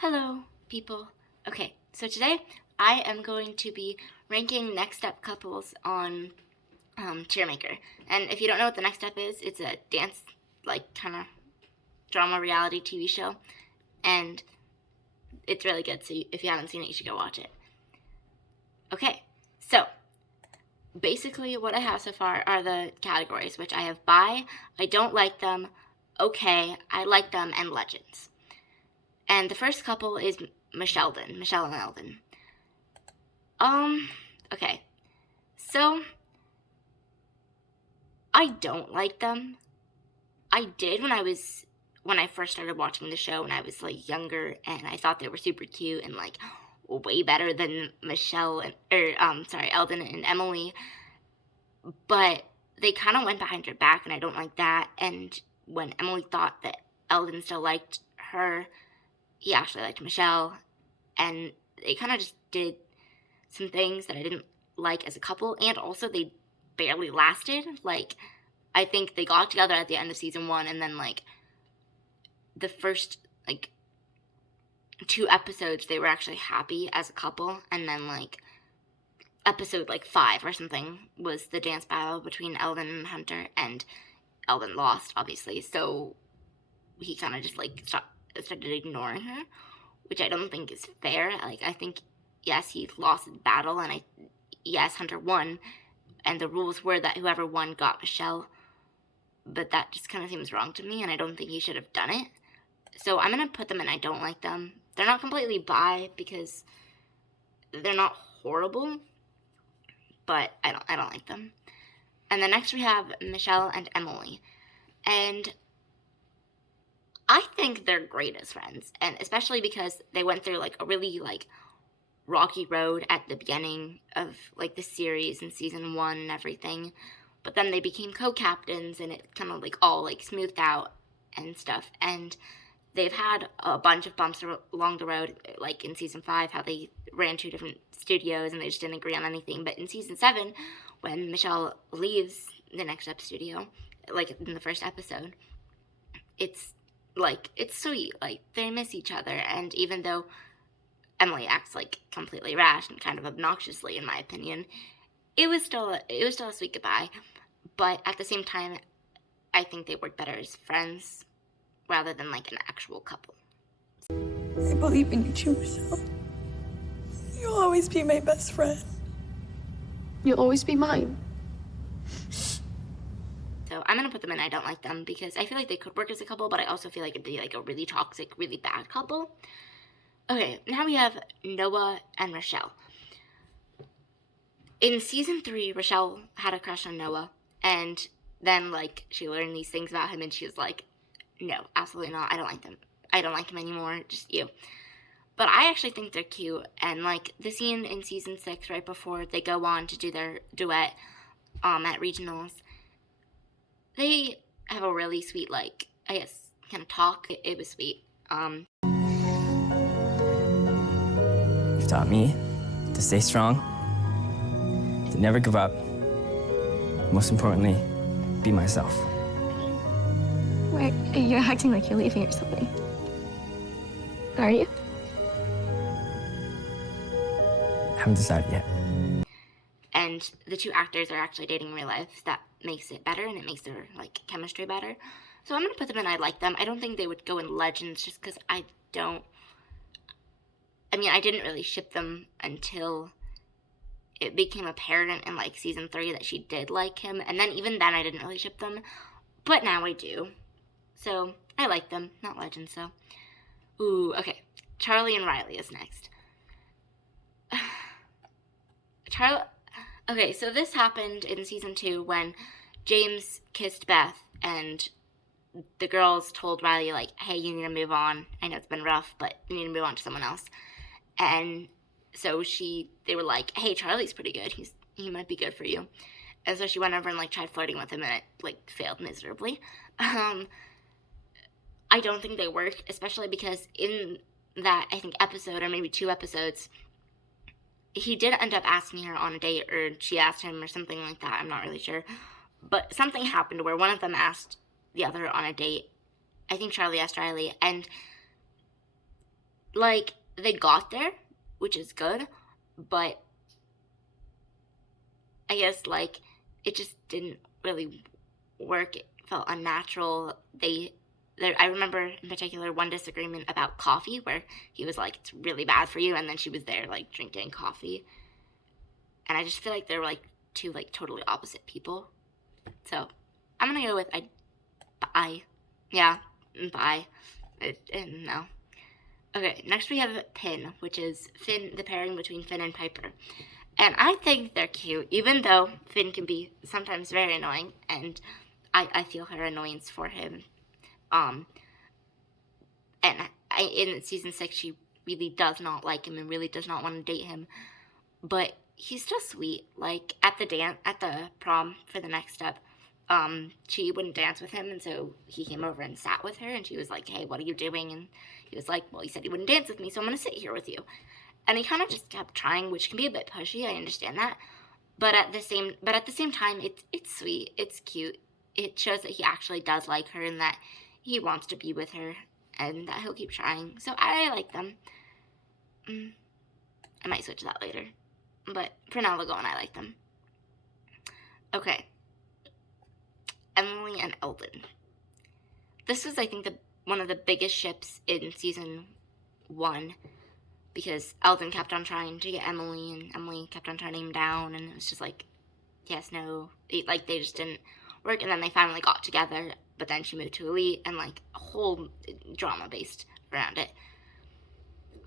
Hello, people. Okay, so today I am going to be ranking next step couples on Cheermaker. And if you don't know what the next step is, it's a dance, kind of drama reality TV show. And it's really good, so if you haven't seen it, you should go watch it. Okay, so basically what I have so far are the categories, which I have bye, I don't like them, okay, I like them, and legends. And the first couple is Michelle and Eldon. Okay. So, I don't like them. I did when I first started watching the show when I was, younger, and I thought they were super cute and, way better than Eldon and Emily. But they kind of went behind her back, and I don't like that. And when Emily thought that Eldon still liked her, he actually liked Michelle, and they kind of just did some things that I didn't like as a couple, and also they barely lasted. I think they got together at the end of season 1, and then, the first, 2 episodes, they were actually happy as a couple, and then, episode, 5 or something was the dance battle between Eldon and Hunter, and Eldon lost, obviously, so he kind of just, started ignoring her, which I don't think is fair. I think, yes, he lost the battle, and yes, Hunter won, and the rules were that whoever won got Michelle, but that just kind of seems wrong to me, and I don't think he should have done it. So I'm going to put them in I don't like them. They're not completely bye, because they're not horrible, but I don't like them. And then next we have Michelle and Emily, and I think they're great as friends, and especially because they went through, a really, rocky road at the beginning of, the series in season 1 and everything, but then they became co-captains, and it kind of, all, smoothed out and stuff, and they've had a bunch of bumps along the road, in season 5, how they ran 2 different studios, and they just didn't agree on anything, but in season 7, when Michelle leaves the next step studio, in the first episode, it's sweet, they miss each other, and even though Emily acts, completely rash and kind of obnoxiously, in my opinion, it was still a sweet goodbye, but at the same time, I think they work better as friends, rather than, an actual couple. I believe in you too, Michelle. You'll always be my best friend. You'll always be mine. So I'm going to put them in I don't like them, because I feel like they could work as a couple, but I also feel like it'd be, a really toxic, really bad couple. Okay, now we have Noah and Rochelle. In season 3, Rochelle had a crush on Noah, and then, she learned these things about him, and she was like, no, absolutely not, I don't like them. I don't like him anymore, just you. But I actually think they're cute, and, the scene in season 6, right before they go on to do their duet at regionals, they have a really sweet, kind of talk. It was sweet. You've taught me to stay strong, to never give up. Most importantly, be myself. Wait, you're acting like you're leaving or something. Are you? Haven't decided yet. And the 2 actors are actually dating in real life. So that makes it better, and it makes their, chemistry better. So I'm going to put them in I like them. I don't think they would go in legends, just because I didn't really ship them until it became apparent in, season 3 that she did like him. And then even then I didn't really ship them. But now I do. So I like them. Not legends, though. Ooh, okay. Charlie and Riley is next. Okay, so this happened in season 2 when James kissed Beth, and the girls told Riley, hey, you need to move on. I know it's been rough, but you need to move on to someone else. And so they were like, hey, Charlie's pretty good. He might be good for you. And so she went over and, tried flirting with him, and it, failed miserably. I don't think they worked, especially because in that, I think, episode, or maybe 2 episodes, he did end up asking her on a date, or she asked him, or something like that. I'm not really sure. But something happened where one of them asked the other on a date. I think Charlie asked Riley, and like, they got there, which is good, but I guess, like, it just didn't really work. It felt unnatural. I remember in particular one disagreement about coffee where he was like, it's really bad for you, and then she was there, like, drinking coffee. And I just feel like they're, like, two, like, totally opposite people. So, I'm gonna go with bye. Yeah, bye. No. Okay, next we have Pin, which is the pairing between Finn and Piper. And I think they're cute, even though Finn can be sometimes very annoying, and I feel her annoyance for him. In season 6, she really does not like him and really does not want to date him. But he's still sweet. Like, at the prom for the next step, she wouldn't dance with him, and so he came over and sat with her, and she was like, hey, what are you doing? And he was like, well, you said you wouldn't dance with me, so I'm going to sit here with you. And he kind of just kept trying, which can be a bit pushy, I understand that. But at the same time, it's sweet, it's cute. It shows that he actually does like her and that he wants to be with her and that he'll keep trying. So I like them. I might switch that later. But for now, they'll go and I like them. Okay. Emily and Eldon. This was, I think, one of the biggest ships in season 1. Because Eldon kept on trying to get Emily, and Emily kept on turning him down, and it was just like, yes, no. They just didn't work, and then they finally got together, but then she moved to Elite, and, like, a whole drama based around it.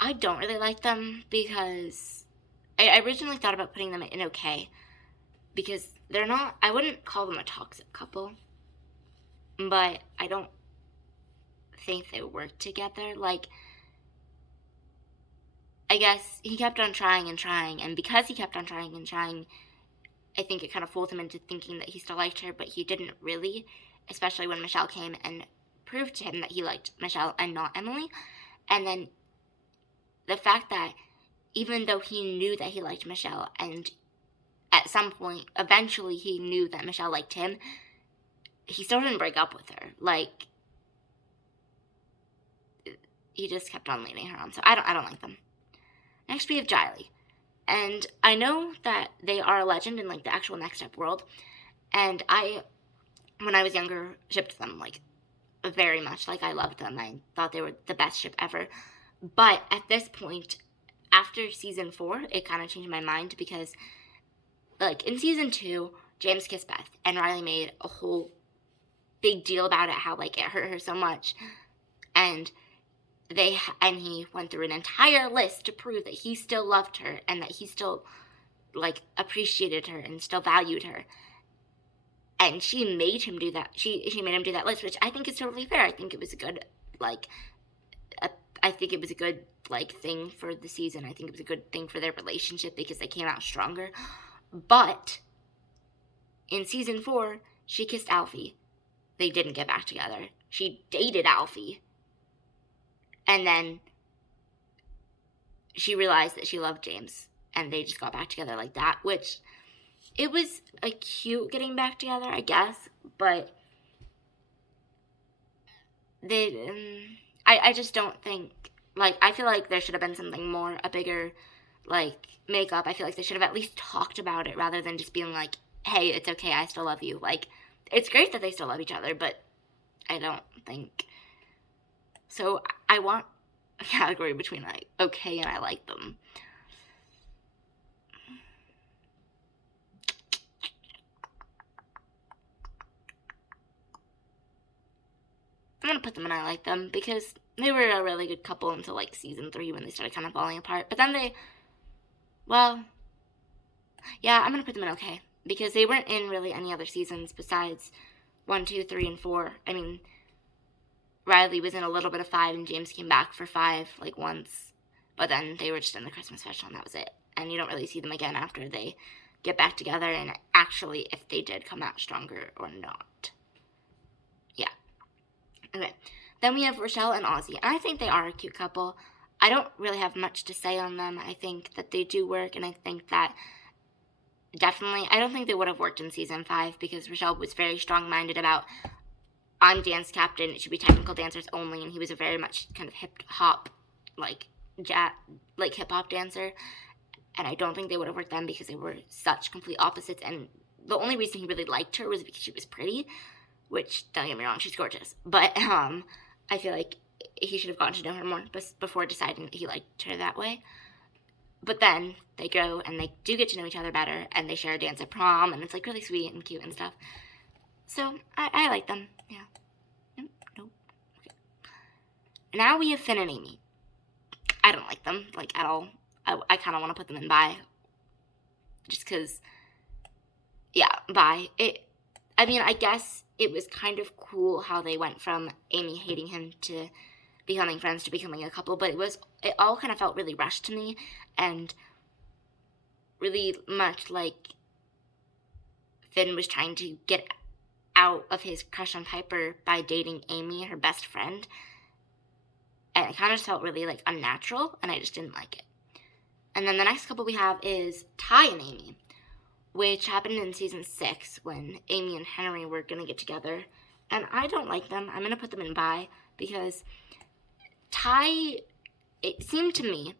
I don't really like them, because I originally thought about putting them in okay, because they're not, I wouldn't call them a toxic couple, but I don't think they work together. Like, I guess he kept on trying and trying, and because he kept on trying and trying, I think it kind of fooled him into thinking that he still liked her, but he didn't really, especially when Michelle came and proved to him that he liked Michelle and not Emily. And then the fact that even though he knew that he liked Michelle, and at some point, eventually he knew that Michelle liked him, he still didn't break up with her. Like, he just kept on leading her on, so I don't like them. Next, we have Jiley. And I know that they are a legend in, like, the actual Next Step world. And when I was younger, shipped them, like, very much. Like, I loved them. I thought they were the best ship ever. But at this point, after season 4, it kind of changed my mind because, like, in season 2, James kissed Beth. And Riley made a whole big deal about it, how, like, it hurt her so much. And he went through an entire list to prove that he still loved her and that he still, like, appreciated her and still valued her. And she made him do that. She made him do that list, which I think is totally fair. I think it was a good, like, thing for the season. I think it was a good thing for their relationship because they came out stronger. But in season 4, she kissed Alfie. They didn't get back together. She dated Alfie. And then she realized that she loved James, and they just got back together like that, which it was a cute getting back together, I guess, but I just don't think, like, I feel like there should have been something more, a bigger, like, makeup. I feel like they should have at least talked about it rather than just being like, hey, it's okay, I still love you. Like, it's great that they still love each other, but I don't think... So I want a category between, like, okay and I like them. I'm going to put them in I like them because they were a really good couple until, like, season 3 when they started kind of falling apart. But then I'm going to put them in okay because they weren't in really any other seasons besides 1, 2, 3, and 4. I mean... Riley was in a little bit of 5, and James came back for 5, like, once. But then they were just in the Christmas special, and that was it. And you don't really see them again after they get back together, and actually, if they did come out stronger or not. Yeah. Okay. Then we have Rochelle and Ozzy. And I think they are a cute couple. I don't really have much to say on them. I think that they do work, and I think that definitely... I don't think they would have worked in season 5, because Rochelle was very strong-minded about... I'm dance captain, it should be technical dancers only, and he was a very much kind of hip-hop, like, hip hop dancer, and I don't think they would have worked then because they were such complete opposites. And the only reason he really liked her was because she was pretty, which, don't get me wrong, she's gorgeous. But I feel like he should have gotten to know her more before deciding that he liked her that way. But then they grow and they do get to know each other better, and they share a dance at prom, and it's like really sweet and cute and stuff. So I like them. Yeah. Nope. Okay. Now we have Finn and Amy. I don't like them, like, at all. I kind of want to put them in bye. Just because, yeah, bye. I mean, I guess it was kind of cool how they went from Amy hating him to becoming friends to becoming a couple, but it all kind of felt really rushed to me, and really much like Finn was trying to get out of his crush on Piper by dating Amy, her best friend, and it kind of just felt really, like, unnatural, and I just didn't like it. And then the next couple we have is Ty and Amy, which happened in season 6 when Amy and Henry were going to get together, and I don't like them. I'm going to put them in bye because Ty, it seemed to me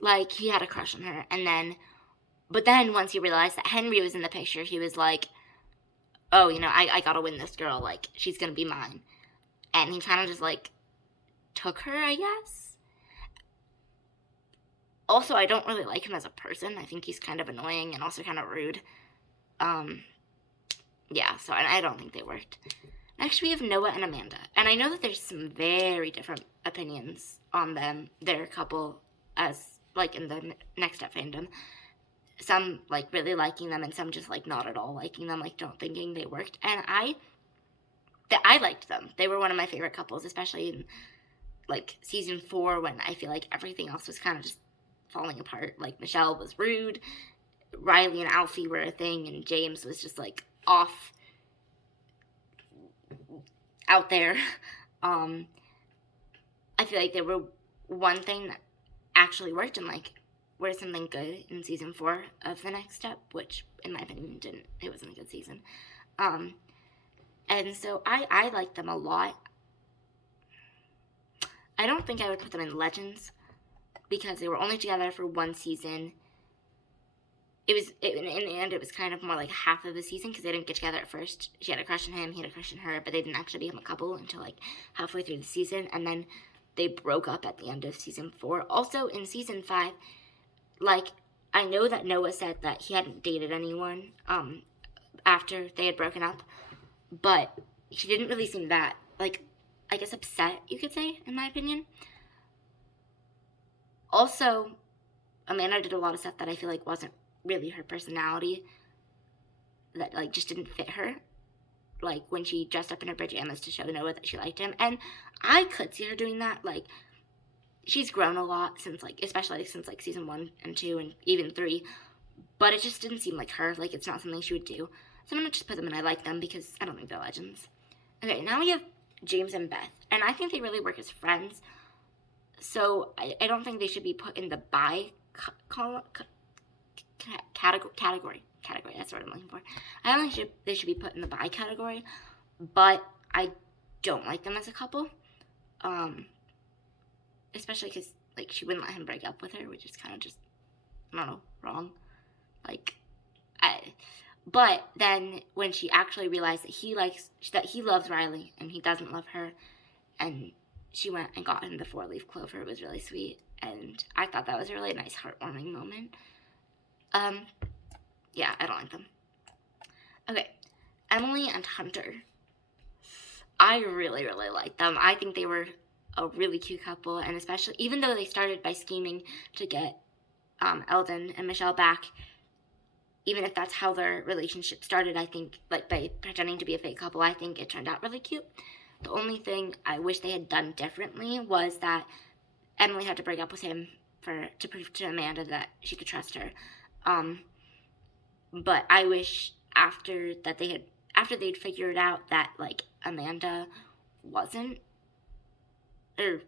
like he had a crush on her, but then once he realized that Henry was in the picture, he was like, oh, I gotta win this girl, like, she's gonna be mine. And he kind of just, like, took her, I guess. Also, I don't really like him as a person. I think he's kind of annoying and also kind of rude. Yeah, so I don't think they worked. Next, we have Noah and Amanda. And I know that there's some very different opinions on them, their couple, as, like, in the Next Step fandom. Some, like, really liking them, and some just, like, not at all liking them, like, don't thinking they worked. And I liked them. They were one of my favorite couples, especially in, like, season 4, when I feel like everything else was kind of just falling apart. Like, Michelle was rude, Riley and Alfie were a thing, and James was just, like, off out there. I feel like there were one thing that actually worked, and, like, were something good in season 4 of The Next Step, which, in my opinion, didn't. It wasn't a good season. And so I liked them a lot. I don't think I would put them in Legends, because they were only together for one season. In the end, it was kind of more like half of the season, because they didn't get together at first. She had a crush on him, he had a crush on her, but they didn't actually become a couple until, like, halfway through the season, and then they broke up at the end of season 4. Also, in season 5, like, I know that Noah said that he hadn't dated anyone after they had broken up, but he didn't really seem that, like, I guess upset, you could say, in my opinion. Also, Amanda did a lot of stuff that I feel like wasn't really her personality, that, like, just didn't fit her. Like, when she dressed up in her pajamas to show Noah that she liked him, and I could see her doing that. Like, she's grown a lot since, like, especially since, like, season 1 and 2 and even 3, but it just didn't seem like her. Like, it's not something she would do. So I'm gonna just put them in I like them, because I don't think they're legends. Okay, now we have James and Beth, and I think they really work as friends, so I don't think they should be put in the bi category. That's what I'm looking for. I don't think they should be put in the bi category, but I don't like them as a couple. Especially because, like, she wouldn't let him break up with her, which is kind of just, I don't know, wrong. Like, but then when she actually realized that he loves Riley and he doesn't love her, and she went and got him the 4-leaf clover, it was really sweet, and I thought that was a really nice, heartwarming moment. Yeah, I don't like them. Okay, Emily and Hunter. I really, really like them. I think they were a really cute couple, and especially, even though they started by scheming to get Eldon and Michelle back, even if that's how their relationship started, I think, like, by pretending to be a fake couple, I think it turned out really cute. The only thing I wish they had done differently was that Emily had to break up with him to prove to Amanda that she could trust her. But I wish after they'd figured out that, like, Amanda wasn't good,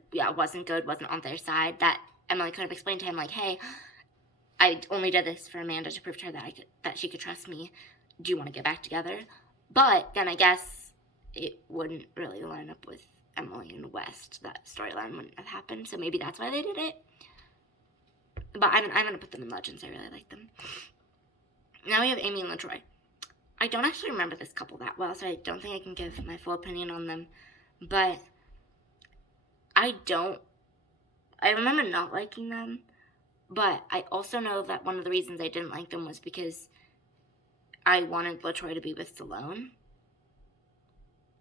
wasn't on their side, that Emily could have explained to him, like, hey, I only did this for Amanda to prove to her that she could trust me. Do you want to get back together? But then I guess it wouldn't really line up with Emily and West. That storyline wouldn't have happened, so maybe that's why they did it. But I'm gonna put them in Legends. I really like them. Now we have Amy and LaTroy. I don't actually remember this couple that well, so I don't think I can give my full opinion on them. But I remember not liking them. But I also know that one of the reasons I didn't like them was because I wanted LaTroy to be with Sloane,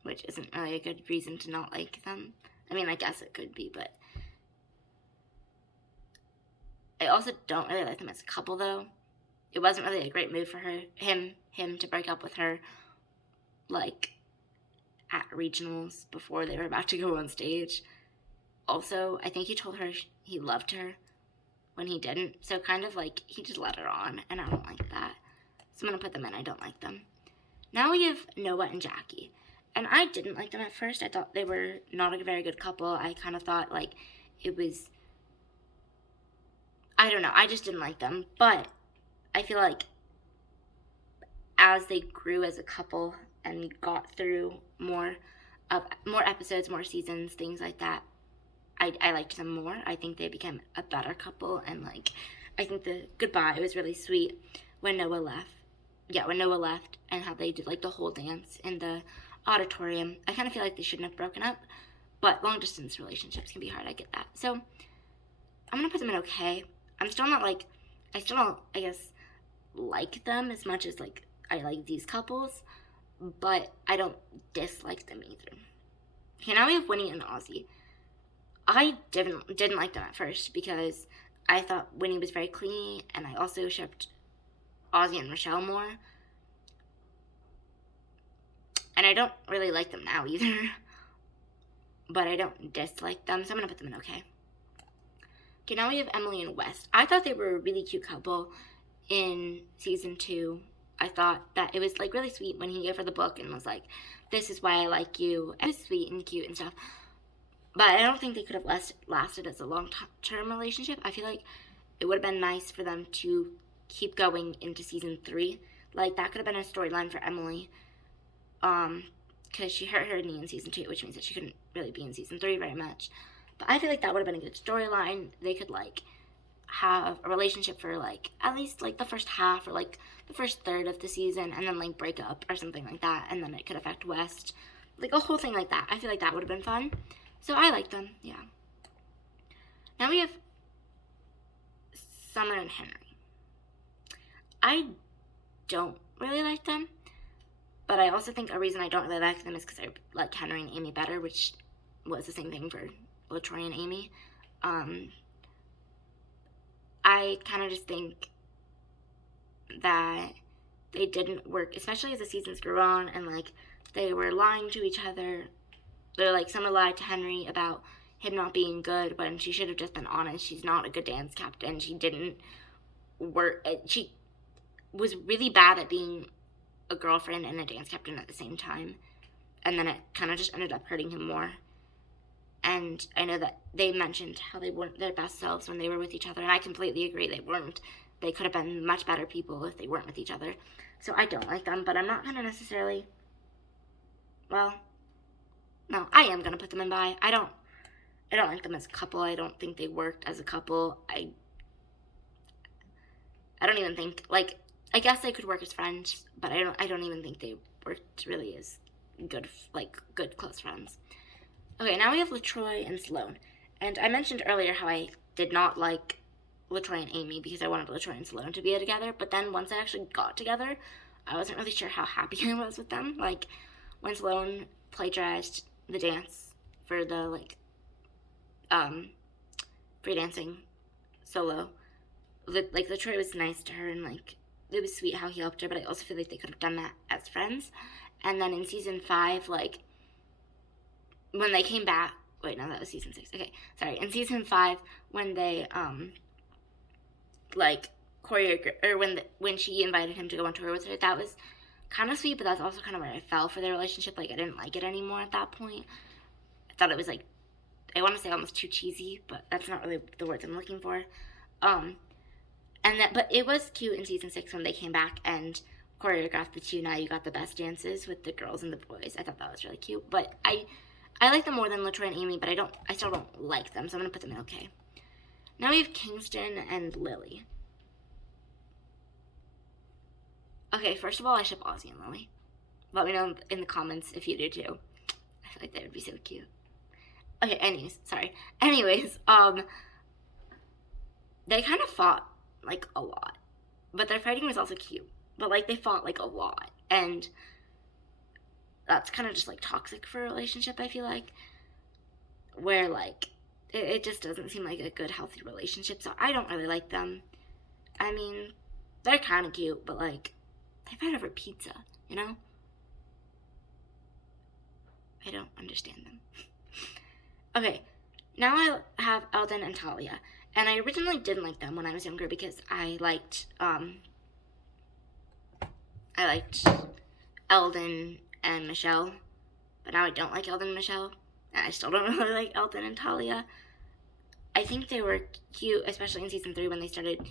which isn't really a good reason to not like them. I mean, I guess it could be, but I also don't really like them as a couple, though. It wasn't really a great move for him to break up with her, like, at regionals before they were about to go on stage. Also, I think he told her he loved her when he didn't, so kind of like he just let her on, and I don't like that. So I'm going to put them in. I don't like them. Now we have Noah and Jackie. And I didn't like them at first. I thought they were not a very good couple. I kind of thought, like, it was, I don't know. I just didn't like them. But I feel like as they grew as a couple and got through more episodes, more seasons, things like that, I liked them more. I think they became a better couple. And, like, I think the goodbye was really sweet when Noah left. Yeah, when Noah left and how they did, like, the whole dance in the auditorium. I kind of feel like they shouldn't have broken up, but long distance relationships can be hard. I get that. So I'm gonna put them in okay. I'm still not like, I still don't, I guess, like them as much as like I like these couples, but I don't dislike them either. Okay, now we have Winnie and Ozzy. I didn't like them at first because I thought Winnie was very clingy, and I also shipped Ozzy and Rochelle more. And I don't really like them now either. But I don't dislike them, so I'm going to put them in okay. Okay, now we have Emily and West. I thought they were a really cute couple in season 2. I thought that it was, like, really sweet when he gave her the book and was like, this is why I like you. It was sweet and cute and stuff. But I don't think they could have lasted as a long-term relationship. I feel like it would have been nice for them to keep going into season 3. Like, that could have been a storyline for Emily. Because she hurt her knee in season 2, which means that she couldn't really be in season 3 very much. But I feel like that would have been a good storyline. They could, like, have a relationship for, like, at least, like, the first half or, like, the first third of the season, and then, like, break up or something like that, and then it could affect West. Like, a whole thing like that. I feel like that would have been fun. So I like them, yeah. Now we have Summer and Henry. I don't really like them. But I also think a reason I don't really like them is because I like Henry and Amy better, which was the same thing for LaTroy and Amy. I kind of just think that they didn't work, especially as the seasons grew on, and, like, they were lying to each other. They're like, Summer lied to Henry about him not being good when she should have just been honest. She's not a good dance captain. She didn't work. She was really bad at being a girlfriend and a dance captain at the same time, and then it kind of just ended up hurting him more. And I know that they mentioned how they weren't their best selves when they were with each other, and I completely agree. They weren't. They could have been much better people if they weren't with each other. So I don't like them, but I'm not going to necessarily, well, no, I am going to put them in bye. I don't like them as a couple. I don't think they worked as a couple. I don't even think, like, I guess they could work as friends, but I don't even think they worked really as good, like, good close friends. Okay, now we have LaTroy and Sloane. And I mentioned earlier how I did not like LaTroy and Amy because I wanted LaTroy and Sloane to be together. But then once I actually got together, I wasn't really sure how happy I was with them. Like, when Sloane plagiarized the dance for the, like, free dancing solo, like, LaTroy was nice to her, and, like, it was sweet how he helped her, but I also feel like they could have done that as friends. And then in season 5, like, when they came back, wait, no, that was season 6. Okay, sorry. In season 5, when they, like, or when she invited him to go on tour with her, that was kind of sweet, but that's also kind of where I fell for their relationship. Like, I didn't like it anymore at that point. I thought it was, like, I want to say almost too cheesy, but that's not really the words I'm looking for. But it was cute in season 6 when they came back and choreographed the 2 Now You Got the Best dances with the girls and the boys. I thought that was really cute. But I like them more than LaTroy and Amy, but I still don't like them, so I'm going to put them in okay. Now we have Kingston and Lily. Okay, first of all, I ship Ozzy and Lily. Let me know in the comments if you do too. I feel like that would be so cute. Okay, anyways, they kind of fought, like, a lot. But their fighting was also cute. But, like, they fought, like, a lot. And that's kind of just, like, toxic for a relationship, I feel like. Where, like, it just doesn't seem like a good, healthy relationship. So I don't really like them. I mean, they're kind of cute, but, like, they fight over pizza, you know? I don't understand them. Okay, now I have Eldon and Talia. And I originally didn't like them when I was younger because I liked Eldon and Michelle. But now I don't like Eldon and Michelle. And I still don't really like Eldon and Talia. I think they were cute, especially in season 3 when they started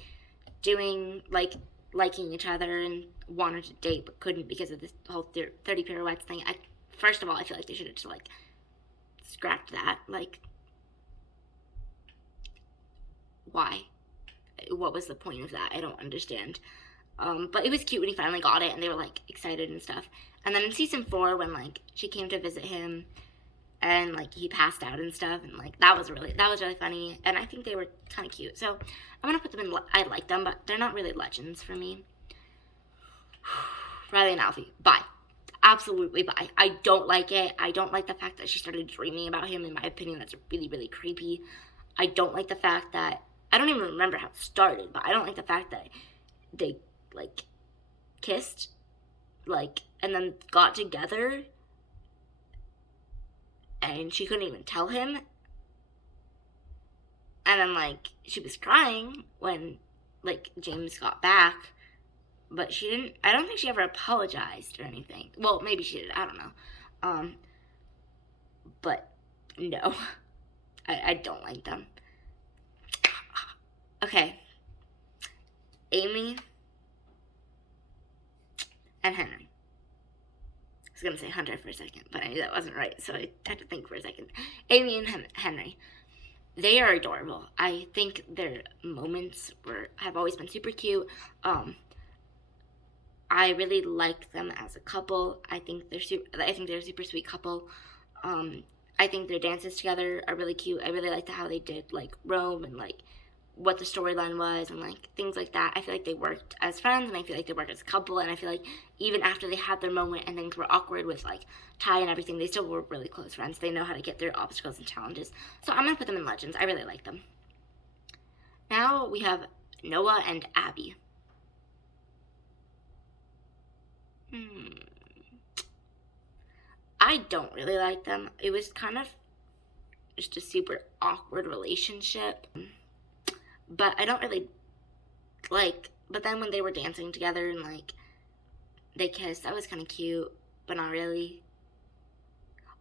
doing, like, liking each other and wanted to date but couldn't because of this whole 30 pirouettes thing. First of all, I feel like they should have just, like, scrapped that. Like, why? What was the point of that? I don't understand. But it was cute when he finally got it and they were, like, excited and stuff. And then in season 4 when, like, she came to visit him and, like, he passed out and stuff, and, like, that was really funny, and I think they were kind of cute. So I'm gonna put them in. I like them, but they're not really legends for me. Riley and Alfie, bye. Absolutely bye. I don't like it. I don't like the fact that she started dreaming about him. In my opinion, that's really, really creepy. I don't like the fact that, I don't even remember how it started, but I don't like the fact that they, like, kissed, like, and then got together, and she couldn't even tell him. And then, like, she was crying when, like, James got back. But she didn't, I don't think she ever apologized or anything. Well, maybe she did, I don't know. But, no. I don't like them. Okay. Amy and Henry. I was going to say Hunter for a second, but I knew that wasn't right, so I had to think for a second. Amy and Henry. They are adorable. I think their moments have always been super cute. I really like them as a couple. I think they're a super sweet couple. I think their dances together are really cute. I really liked how they did, like, Rome and, like, what the storyline was and, like, things like that. I feel like they worked as friends, and I feel like they worked as a couple, and I feel like even after they had their moment and things were awkward with, like, Ty and everything, they still were really close friends. They know how to get through obstacles and challenges. So I'm going to put them in Legends. I really like them. Now we have Noah and Abby. I don't really like them. It was kind of just a super awkward relationship. But I don't really like, but then when they were dancing together and, like, they kissed, that was kind of cute, but not really.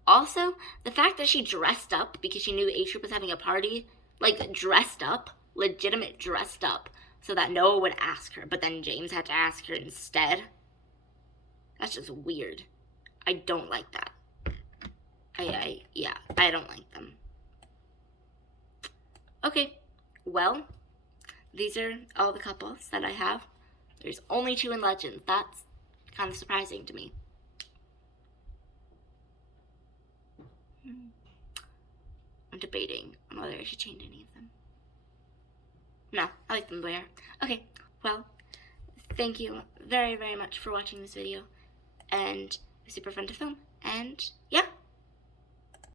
Also, the fact that she dressed up because she knew A-Troop was having a party, like, dressed up, legitimate dressed up, so that Noah would ask her, but then James had to ask her instead. That's just weird. I don't like that. I don't like them. Okay, well, these are all the couples that I have. There's only 2 in Legends. That's kind of surprising to me. I'm debating on whether I should change any of them. No, I like them the way they are. Okay, well, thank you very, very much for watching this video. And it was super fun to film. And yeah.